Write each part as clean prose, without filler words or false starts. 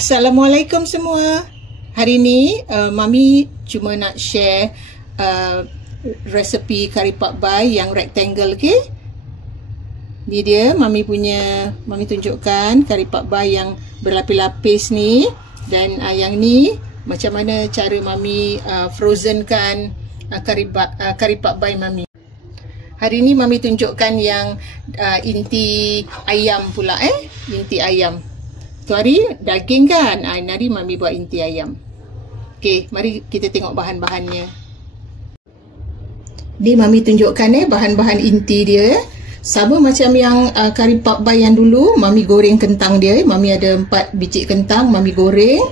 Assalamualaikum semua. Hari ni Mami cuma nak share resepi kari pak bai yang rectangle, okay? Ni dia Mami punya, Mami tunjukkan kari pak bai yang berlapis-lapis ni. Dan yang ni macam mana cara Mami frozenkan kari pak bai Mami. Hari ni Mami tunjukkan yang inti ayam pula, inti ayam. Tu hari daging kan, ini hari Mami buat inti ayam. Okey, mari kita tengok bahan-bahannya. Ni Mami tunjukkan bahan-bahan inti dia. Sama macam yang kari pak bai yang dulu, Mami goreng kentang dia. Mami ada 4 biji kentang, Mami goreng.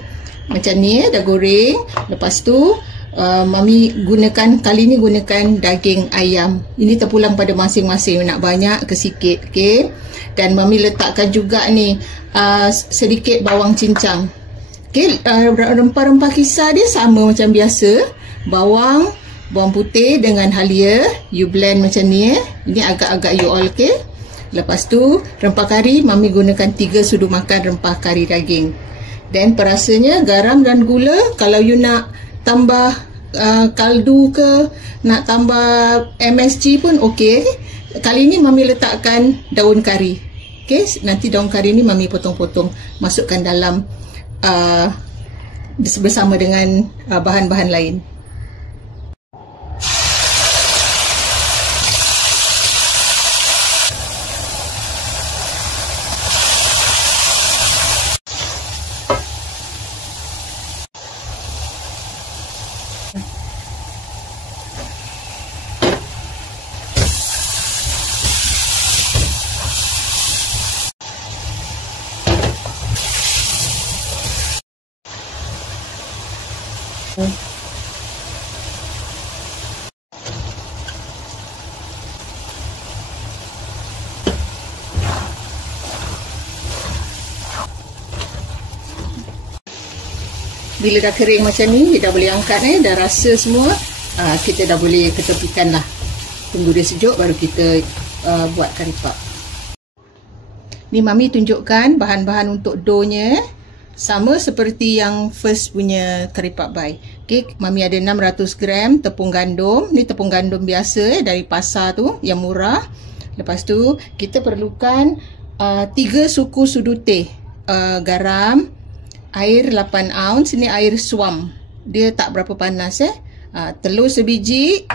Macam ni dah goreng. Lepas tu Mami gunakan, kali ni gunakan daging ayam. Ini terpulang pada masing-masing, nak banyak ke sikit, okey. Dan Mami letakkan juga ni sedikit bawang cincang. Okey, rempah-rempah kisar dia sama macam biasa. Bawang putih dengan halia, you blend macam ni Ini agak-agak you all, okey. Lepas tu rempah kari Mami gunakan 3 sudu makan rempah kari daging. Dan perasanya garam dan gula, kalau you nak tambah kaldu ke, nak tambah MSG pun okey. Kali ni Mami letakkan daun kari. Okey, nanti daun kari ni Mami potong-potong, masukkan dalam bersama dengan bahan-bahan lain. Bila dah kering macam ni, dah boleh angkat dah rasa semua, kita dah boleh ketepikan lah. Tunggu dia sejuk baru kita buat kari pak. Ni Mami tunjukkan bahan-bahan untuk doughnya. Sama seperti yang first punya kari pak bai. Okay, Mami ada 600 gram tepung gandum. Ni tepung gandum biasa dari pasar tu, yang murah. Lepas tu kita perlukan 3 suku sudu teh garam, air 8 ounce. Ni air suam, dia tak berapa panas telur sebiji,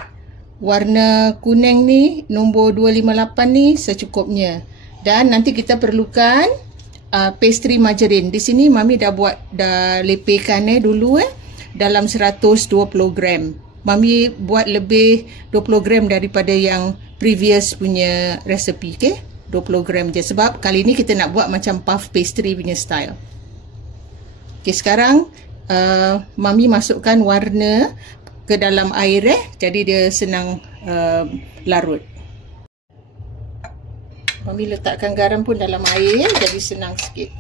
warna kuning ni nombor 258 ni secukupnya. Dan nanti kita perlukan pastry margarine. Di sini Mami dah lepihkan dulu dalam 120 gram. Mami buat lebih 20 gram daripada yang previous punya resepi, okay? 20 gram je sebab kali ni kita nak buat macam puff pastry punya style. Okay, sekarang Mami masukkan warna ke dalam air jadi dia senang larut. Mami letakkan garam pun dalam air jadi senang sikit.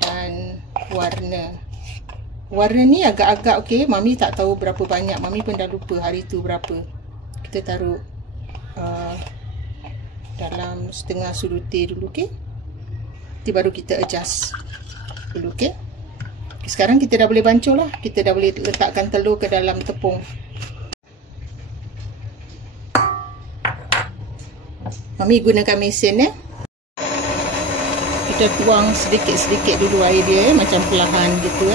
Dan warna ni agak-agak okey. Mami tak tahu berapa banyak. Mami pun dah lupa hari tu berapa. Kita taruh dalam setengah sudu teh dulu, okey. Nanti baru kita adjust dulu, okey. Sekarang kita dah boleh bancuh lah. Kita dah boleh letakkan telur ke dalam tepung. Mami gunakan mesin Kita tuang sedikit-sedikit dulu air dia macam perlahan gitu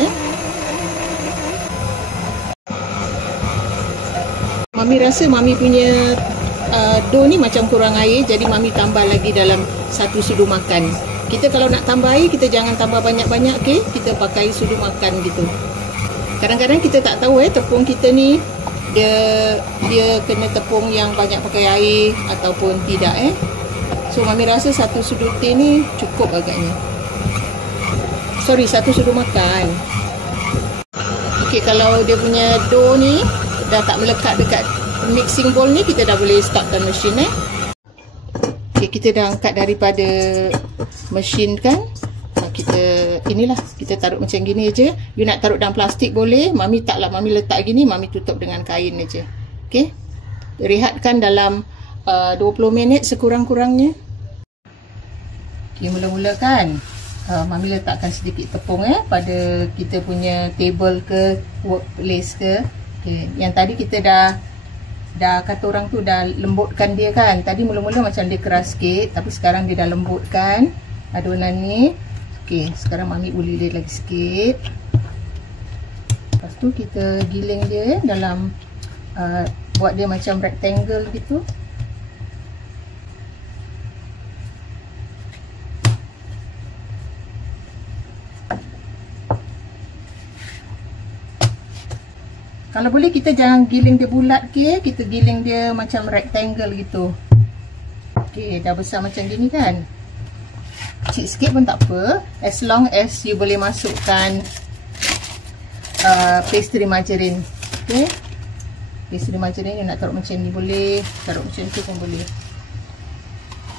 Mami rasa Mami punya dough ni macam kurang air, jadi Mami tambah lagi dalam 1 sudu makan. Kita kalau nak tambah air, kita jangan tambah banyak-banyak, okey? Kita pakai sudu makan gitu. Kadang-kadang kita tak tahu tepung kita ni dia kena tepung yang banyak pakai air ataupun tidak So Mami rasa 1 sudu teh ni cukup agaknya. Sorry, 1 sudu makan. Okey, kalau dia punya dough ni dah tak melekat dekat mixing bowl ni, kita dah boleh startkan mesin Okey, kita dah angkat daripada mesin kan. Kita taruh macam gini aja. You nak taruh dalam plastik boleh. Mami taklah, Mami letak gini, Mami tutup dengan kain aja. Okey. Rehatkan dalam 20 minit sekurang-kurangnya. Okey, mula-mula kan Mami letakkan sedikit tepung pada kita punya table ke workplace ke. Okay. Yang tadi kita dah kata orang tu dah lembutkan dia kan. Tadi mula-mula macam dia keras sikit, tapi sekarang dia dah lembutkan adunan ni. Okay, sekarang Mami uli dia lagi sikit. Lepas tu kita giling dia dalam buat dia macam rectangle gitu. Kalau boleh kita jangan giling dia bulat ke, kita giling dia macam rectangle gitu. Okey, dah besar macam gini kan. Kecil sikit pun tak apa, as long as you boleh masukkan pastry margarine. Okey. Pastry margarine you nak taruh macam ni boleh, taruh macam tu pun boleh.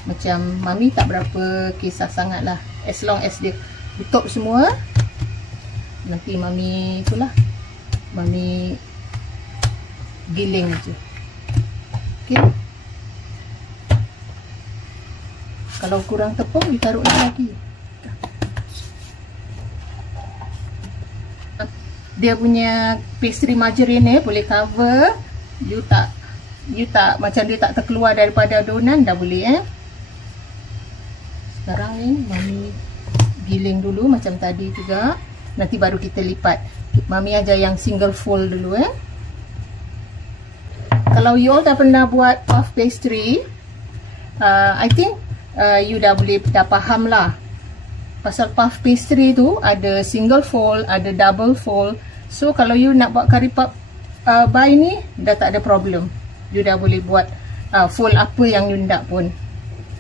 Macam Mami tak berapa kisah sangat lah, as long as dia tutup semua. Nanti Mami itulah, Mami giling je. Okey. Kalau kurang tepung, ditaruh lagi. Dia punya pastry margarine boleh cover. You tak macam dia tak terkeluar daripada adunan, dah boleh Sekarang ni Mami giling dulu macam tadi juga. Nanti baru kita lipat. Mami ajar yang single fold dulu Kalau you all dah pernah buat puff pastry, I think you dah faham lah. Pasal puff pastry tu ada single fold, ada double fold. So kalau you nak buat curry puff pie ni, dah tak ada problem. You dah boleh buat fold apa yang you nak pun.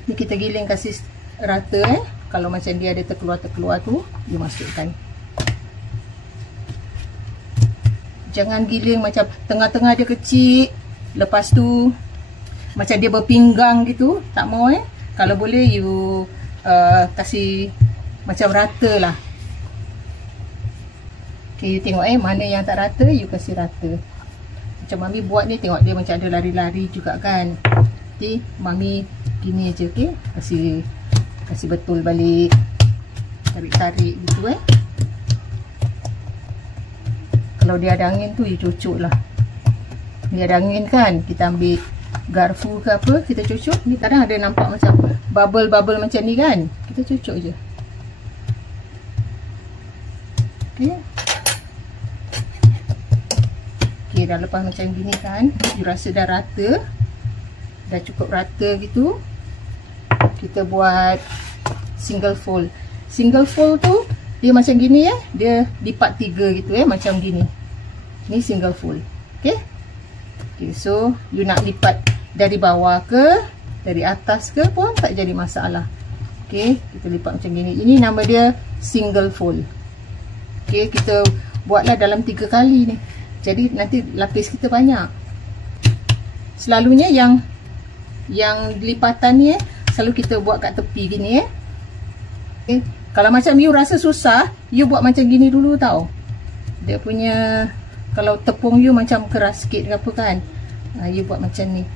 Ni kita giling kasih rata Kalau macam dia ada terkeluar-terkeluar tu, you masukkan. Jangan giling macam tengah-tengah dia kecil, lepas tu macam dia berpinggang gitu. Tak mau Kalau boleh you kasih macam rata lah. Okay, you tengok mana yang tak rata, you kasih rata. Macam Mami buat ni, tengok dia macam ada lari-lari juga kan. Okay, Mami gini je, okay. Kasih betul balik. Tarik-tarik gitu Kalau dia ada angin tu, you cucuk lah. Dia ada angin kan, kita ambil garfu ke apa, kita cucuk. Ni kadang ada nampak macam bubble-bubble macam ni kan, kita cucuk je. Okay. Okay, dah lepas macam gini kan, you rasa dah rata, dah cukup rata gitu. Kita buat single fold. Single fold tu dia macam gini dia lipat 3 gitu macam gini. Ni single fold. Okay. Okay, so you nak lipat dari bawah ke, dari atas ke pun tak jadi masalah. Okay, kita lipat macam gini. Ini nama dia single fold. Okay, kita buatlah dalam 3 kali ni. Jadi nanti lapis kita banyak. Selalunya yang lipatan ni selalu kita buat kat tepi gini Okay. Kalau macam you rasa susah, you buat macam gini dulu tau. Dia punya, kalau tepung you macam keras sikit ke apa kan, you buat macam ni.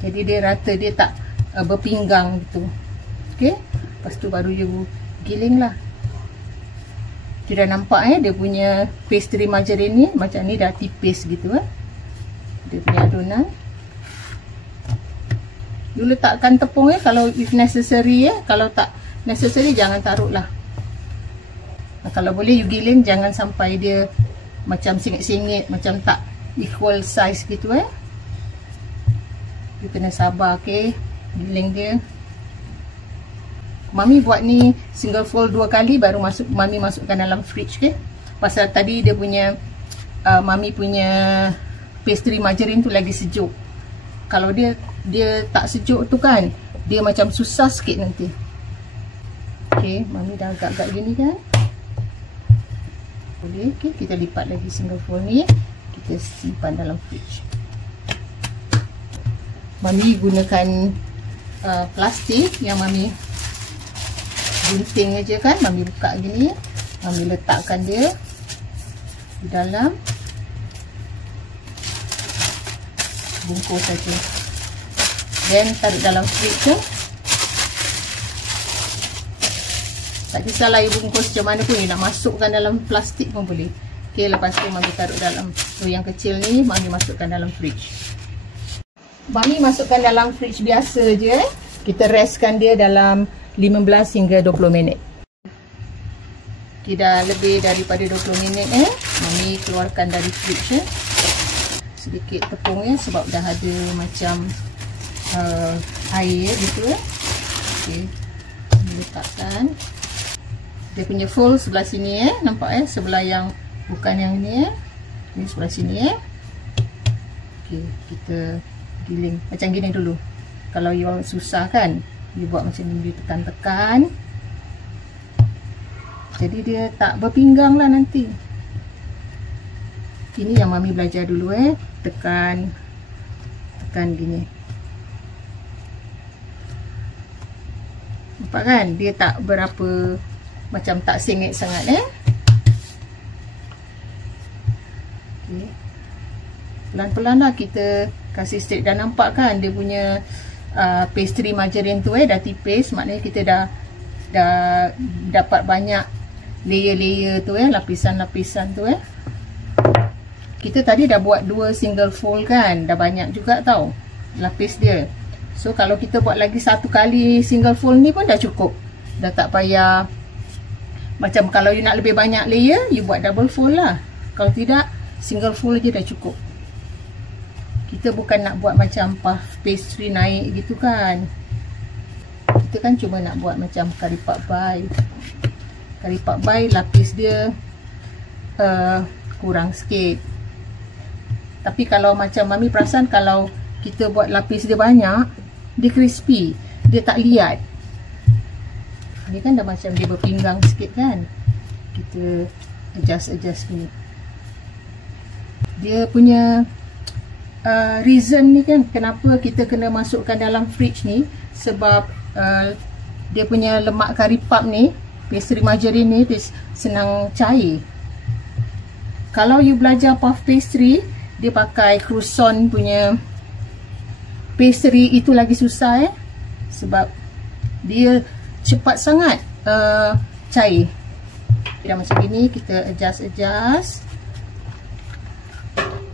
Jadi dia rata, dia tak berpinggang gitu. Okay. Lepas tu baru you giling lah. You dah nampak dia punya pastry margarine ni macam ni dah tipis gitu Dia punya adunan. You letakkan tepung kalau if necessary kalau tak necessary jangan taruh lah. Kalau boleh you giling jangan sampai dia macam singit-singit, macam tak equal size gitu You kena sabar giling dia. Mami buat ni single fold 2 kali baru Mami masukkan dalam fridge Pasal tadi dia punya Mami punya pastry margarine tu lagi sejuk. Kalau dia tak sejuk tu kan, dia macam susah sikit nanti. Okay, Mami dah agak-agak gini kan. Boleh, kita lipat lagi single fold ni. Kita simpan dalam fridge. Mami gunakan plastik yang Mami gunting aja kan. Mami buka gini, Mami letakkan dia di dalam, bungkus saja, then taruh dalam fridge Tak kisahlah you bungkus macam mana pun, you nak masukkan dalam plastik pun boleh. Okay, lepas tu mami taruh dalam loyang kecil ni, mami masukkan dalam fridge. Mami masukkan dalam fridge biasa je. Kita restkan dia dalam 15 hingga 20 minit. Okay, dah lebih daripada 20 minit mami keluarkan dari fridge sedikit tepung sebab dah ada macam air gitu Okay, letakkan. Dia punya fold sebelah sini nampak sebelah yang bukan yang ni ni sebelah sini Okay, kita giling macam gini dulu. Kalau you susah kan, you buat macam ni, you tekan-tekan. Jadi dia tak berpinggang lah nanti. Ini yang mami belajar dulu tekan gini. Nampak kan? Dia tak berapa, macam tak sengit sangat Okay. Pelan-pelan lah kita kasih stir. Dah nampak kan dia punya pastry margarine tu dah tipis. Maknanya kita dah dapat banyak layer-layer tu lapisan-lapisan tu Kita tadi dah buat 2 single fold kan. Dah banyak juga tau lapis dia. So kalau kita buat lagi 1 kali single fold ni pun dah cukup. Dah tak payah. Macam kalau you nak lebih banyak layer, you buat double fold lah. Kalau tidak, single fold je dah cukup. Kita bukan nak buat macam puff pastry naik gitu kan. Kita kan cuma nak buat macam kari pak bai. Kari pak bai lapis dia kurang sikit. Tapi kalau macam mami perasan, kalau kita buat lapis dia banyak, dia crispy, dia tak liat. Ni kan dah macam dia berpinggang sikit kan. Kita adjust ni. Dia punya reason ni kan kenapa kita kena masukkan dalam fridge ni, sebab dia punya lemak kari pap ni, pastry margarine ni, dia senang cair. Kalau you belajar puff pastry, dia pakai croissant punya pastry, itu lagi susah sebab dia cepat sangat cair. Dah macam ni, kita adjust.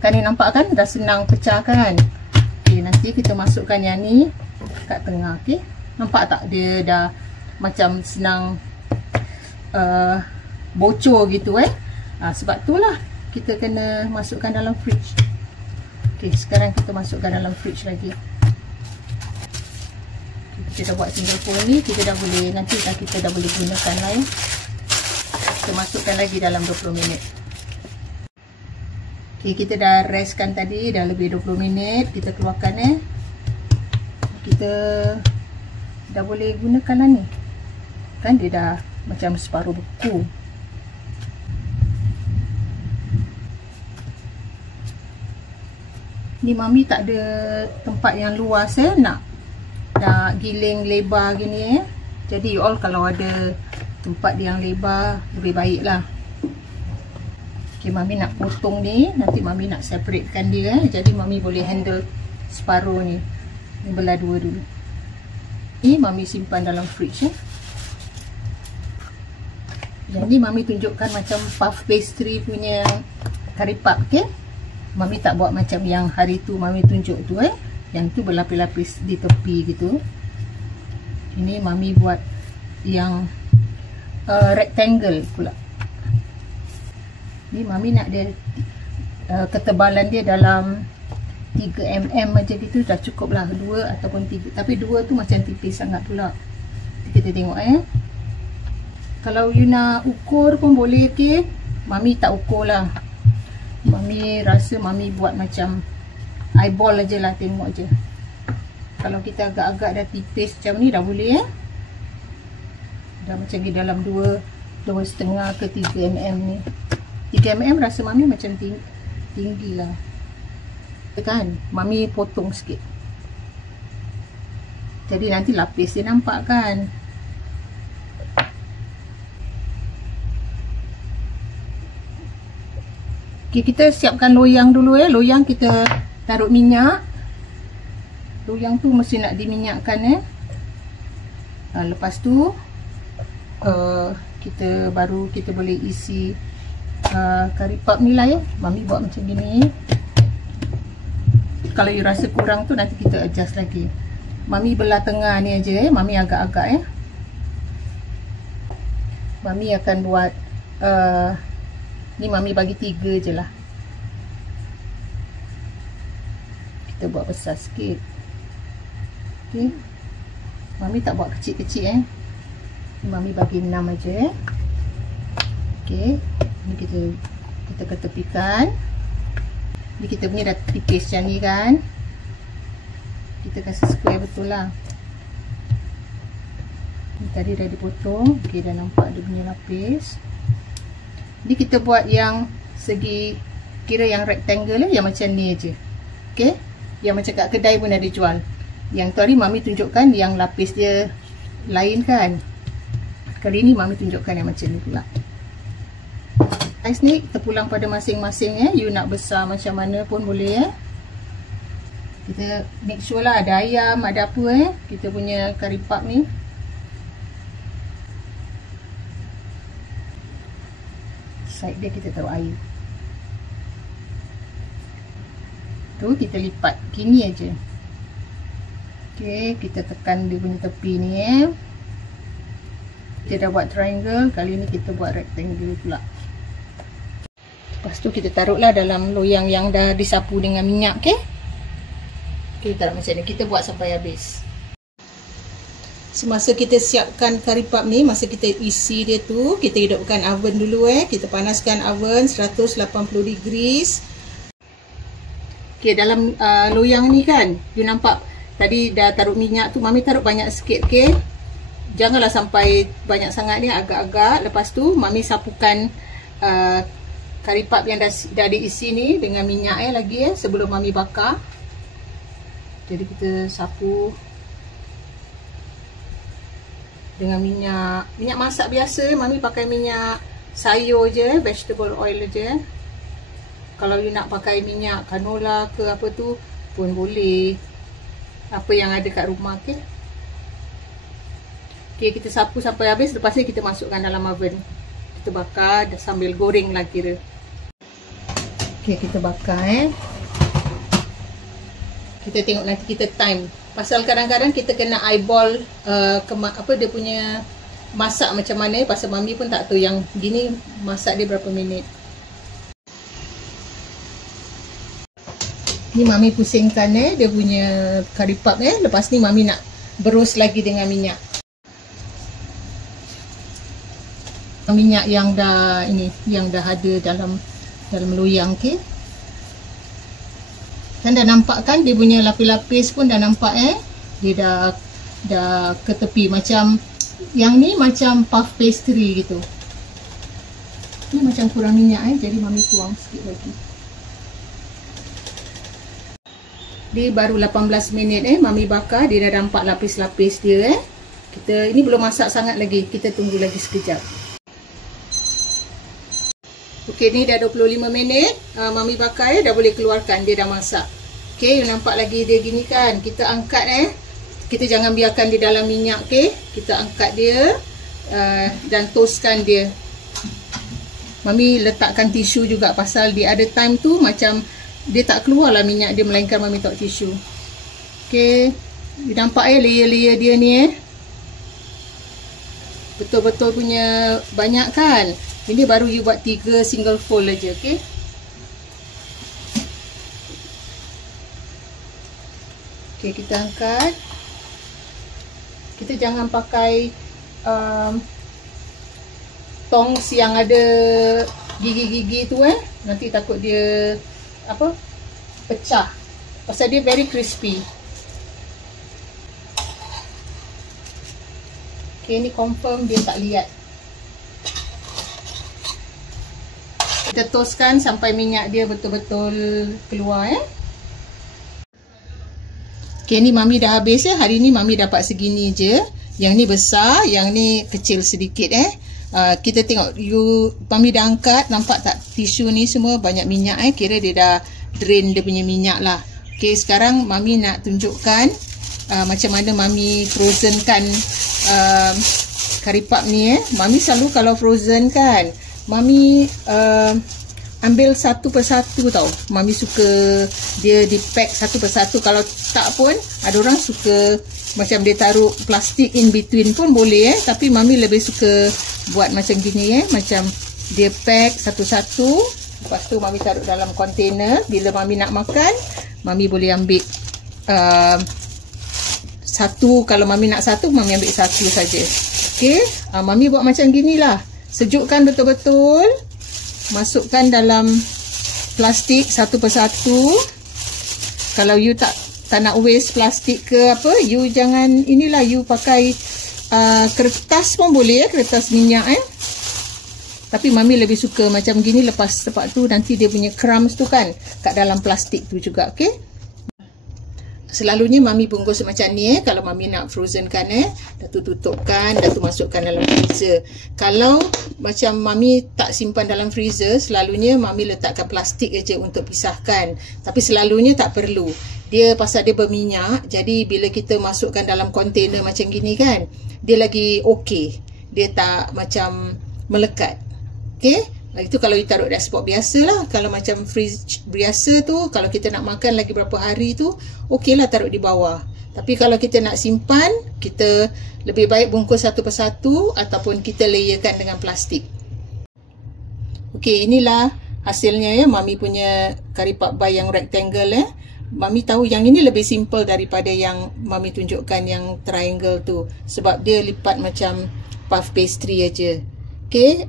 Kan ni nampak kan dah senang pecah kan. Okay, nanti kita masukkan yang ni kat tengah. Okay, nampak tak dia dah macam senang bocor gitu sebab itulah kita kena masukkan dalam fridge. Okay, sekarang kita masukkan dalam fridge lagi. Kita dah buat single fold ni, kita dah boleh, nanti kita dah boleh gunakan lah Kita masukkan lagi dalam 20 minit. Okay, kita dah restkan tadi, dah lebih 20 minit. Kita keluarkan kita dah boleh gunakan lah ni. Kan dia dah macam separuh beku. Ni mami tak ada tempat yang luas nak giling lebar gini Jadi you all kalau ada tempat yang lebar, lebih baik lah. Okay, mami nak potong ni, nanti mami nak separatekan dia jadi mami boleh handle separuh ni. Ni belah dua dulu. Ni mami simpan dalam fridge Yang ni mami tunjukkan macam puff pastry punya kari pap. Okay, mami tak buat macam yang hari tu mami tunjuk tu Yang tu berlapis-lapis di tepi gitu. Ini mami buat yang rectangle pula. Ni mami nak dia ketebalan dia dalam 3mm macam gitu dah cukup lah. 2 ataupun 3. Tapi 2 tu macam tipis sangat pula. Kita tengok Kalau you nak ukur pun boleh. Okay, mami tak ukur lah. Mami rasa mami buat macam eyeball aja lah, tengok je. Kalau kita agak-agak dah tipis macam ni dah boleh dah macam ni dalam 2.5 ke 3mm ni. 3mm rasa mami macam tinggi lah kan. Mami potong sikit. Jadi nanti lapis dia nampak kan. Okay, kita siapkan loyang dulu Loyang kita taruh minyak. Loyang tu mesti nak diminyakkan Lepas tu kita boleh isi kari puff ni lah ya. Mami buat macam gini. Kalau you rasa kurang tu nanti kita adjust lagi. Mami belah tengah ni aja Mami agak-agak ya. Mami akan buat ni Mami bagi 3 je lah. Kita buat besar sikit. Okay. Mami tak buat kecil-kecil Mami bagi 6 aja Okay. Ni kita ketepikan. Ni kita punya dah tipis macam ni kan. Kita kasih square betul lah. Ni tadi dah dipotong. Okay, dah nampak dia punya lapis. Ni kita buat yang segi, kira yang rectangle yang macam ni aja. Okay. Yang macam kat kedai pun ada jual. Yang tu hari Mami tunjukkan yang lapis dia lain kan. Kali ni Mami tunjukkan yang macam ni pula. Ais ni terpulang pada masing-masing You nak besar macam mana pun boleh Kita make sure lah ada ayam, ada apa kita punya kari puff ni. Side dia kita taruh air. Tu kita lipat gini aja. Okey, kita tekan dia punya tepi ni Kita dah buat triangle, kali ni kita buat rectangle pula. Lepas tu kita taruhlah dalam loyang yang dah disapu dengan minyak, okey? Kita taruh macam ni, kita buat sampai habis. Semasa kita siapkan kari puff ni, masa kita isi dia tu, kita hidupkan oven dulu Kita panaskan oven 180 degrees. Okey, dalam loyang ni kan, you nampak tadi dah taruh minyak tu, Mami taruh banyak sikit, okey? Janganlah sampai banyak sangat ni, agak-agak. Lepas tu Mami sapukan kari puff yang dah diisi ni dengan minyak lagi sebelum Mami bakar. Jadi kita sapu dengan minyak masak biasa. Mami pakai minyak sayur je, vegetable oil je. Kalau you nak pakai minyak canola ke apa tu pun boleh, apa yang ada kat rumah. Okay, kita sapu sampai habis. Lepas ni kita masukkan dalam oven. Kita bakar sambil goreng lah kira. Okay, kita bakar Kita tengok nanti kita time. Pasal kadang-kadang kita kena eyeball dia punya masak macam mana. Pasal Mami pun tak tahu yang gini masak dia berapa minit. Ni Mami pusingkan dia punya kari puff Lepas ni Mami nak berus lagi dengan minyak. Minyak yang dah ada dalam loyang, okey. Kan dah nampak kan dia punya lapis-lapis pun dah nampak dia dah ke tepi macam yang ni macam puff pastry gitu. Ni macam kurang minyak jadi Mami tuang sikit lagi. Dia baru 18 minit Mami bakar, dia dah nampak lapis-lapis dia ini belum masak sangat lagi, kita tunggu lagi sekejap. Okey, ni dah 25 minit Mami bakar dah boleh keluarkan, dia dah masak. Okey, you nampak lagi dia gini kan. Kita angkat kita jangan biarkan di dalam minyak, okey. Kita angkat dia dan toastkan dia. Mami letakkan tisu juga pasal di ada time tu macam dia tak keluarlah minyak dia, melainkan Mami letak tisu. Okey, you nampak layer-layer dia ni betul-betul punya banyak kan. Ini baru you buat 3 single fold aja, okey. Okey, kita angkat. Kita jangan pakai tongs yang ada gigi-gigi tu nanti takut dia pecah. Pasal dia very crispy. Okey, ni confirm dia tak liat. Kita toastkan sampai minyak dia betul-betul keluar Okay, ni Mami dah habis Hari ni Mami dapat segini je. Yang ni besar, yang ni kecil sedikit kita tengok Mami dah angkat, nampak tak tisu ni semua banyak minyak kira dia dah drain dia punya minyak lah. Okay, sekarang Mami nak tunjukkan macam mana Mami frozenkan karipap ni Mami selalu kalau frozen kan, Mami ambil satu persatu tau. Mami suka dia di pack satu persatu. Kalau tak pun ada orang suka macam dia taruh plastik in between pun boleh tapi Mami lebih suka buat macam gini macam dia pack satu-satu, lepas tu Mami taruh dalam container. Bila Mami nak makan, Mami boleh ambil satu. Kalau Mami nak satu, Mami ambil satu saja. Okey, Mami buat macam ginilah. Sejukkan betul-betul. Masukkan dalam plastik satu persatu. Kalau you tak nak waste plastik ke apa, you jangan inilah, you pakai kertas pun boleh kertas minyak Tapi Mami lebih suka macam gini. Lepas tu nanti dia punya crumbs tu kan kat dalam plastik tu juga. Okey. Selalunya Mami bungkus macam ni kalau Mami nak frozen kan dah tu tutupkan, dah tu masukkan dalam freezer. Kalau macam Mami tak simpan dalam freezer, selalunya Mami letakkan plastik aja untuk pisahkan. Tapi selalunya tak perlu. Dia pasal dia berminyak, jadi bila kita masukkan dalam kontainer macam gini kan, dia lagi okey. Dia tak macam melekat. Okey. Itu kalau you taruh spot biasa lah. Kalau macam freeze biasa tu, kalau kita nak makan lagi berapa hari tu, okey lah taruh di bawah. Tapi kalau kita nak simpan, kita lebih baik bungkus satu persatu ataupun kita layerkan dengan plastik. Okey, inilah hasilnya Mami punya karipap bai yang rectangle Mami tahu yang ini lebih simple daripada yang Mami tunjukkan yang triangle tu. Sebab dia lipat macam puff pastry aja. Okey,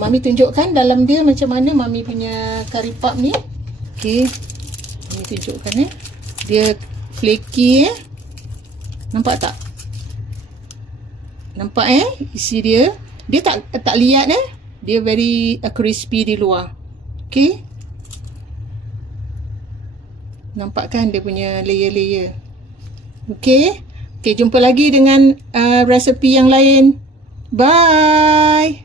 Mami tunjukkan dalam dia macam mana Mami punya karipap ni. Okey, Mami tunjukkan dia flaky Nampak tak? Nampak isi dia. Dia tak liat Dia very crispy di luar. Okey. Nampak kan dia punya layer-layer. Okey. Okey, jumpa lagi dengan resepi yang lain. Bye.